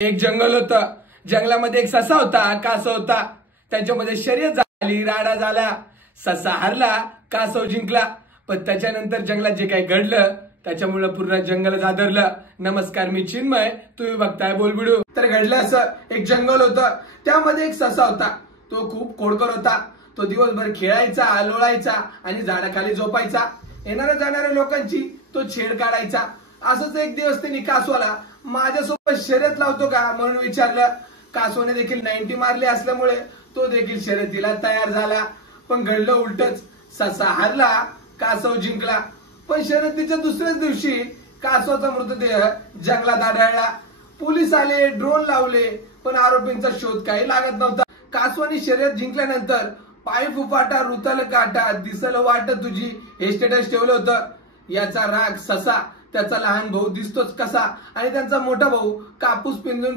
एक जंगल होतं. जंगलामध्ये एक ससा होता, कासव होता. त्यांच्यामध्ये शर्यत झाली, राडा झाला. ससा हरला, कासव जिंकला. पण त्याच्यानंतर जंगलात जे काही घडलं त्याच्यामुळे पूर्ण जंगल आदरलं. नमस्कार, मी चिन्मय, तुम्ही बघताय बोलबिडू. तर घडलं असं, एक जंगल होतं. त्यामध्ये एक ससा होता. तो खूप खोडकर होता. तो दिवसभर खेळायचा, लोळायचा आणि झाडाखाली झोपायचा. येणाऱ्या जाणाऱ्या लोकांची तो छेड काढायचा. असंच एक दिवस त्यांनी कासवाला माझ्यासोबत शर्यत लावतो का म्हणून विचारलं. कासवाने देखील 90 मारले असल्यामुळे तो देखील शर्यतीला तयार झाला. पण घडलं उलटच. ससा हरला, कासव जिंकला. पण शर्यतीच्या दुसऱ्याच दिवशी कासवाचा मृतदेह जंगलात आढळला. पोलीस आले, ड्रोन लावले, पण आरोपींचा शोध काही लागत नव्हता. कासवाने शर्यत जिंकल्यानंतर पाय फुफाटा, रुतल काटा, दिसल वाट तुझी हे स्टेटस ठेवलं होतं. याचा राग ससा त्याचा लहान भाऊ दिसतोच कसा आणि त्यांचा मोठा भाऊ कापूस पिंजून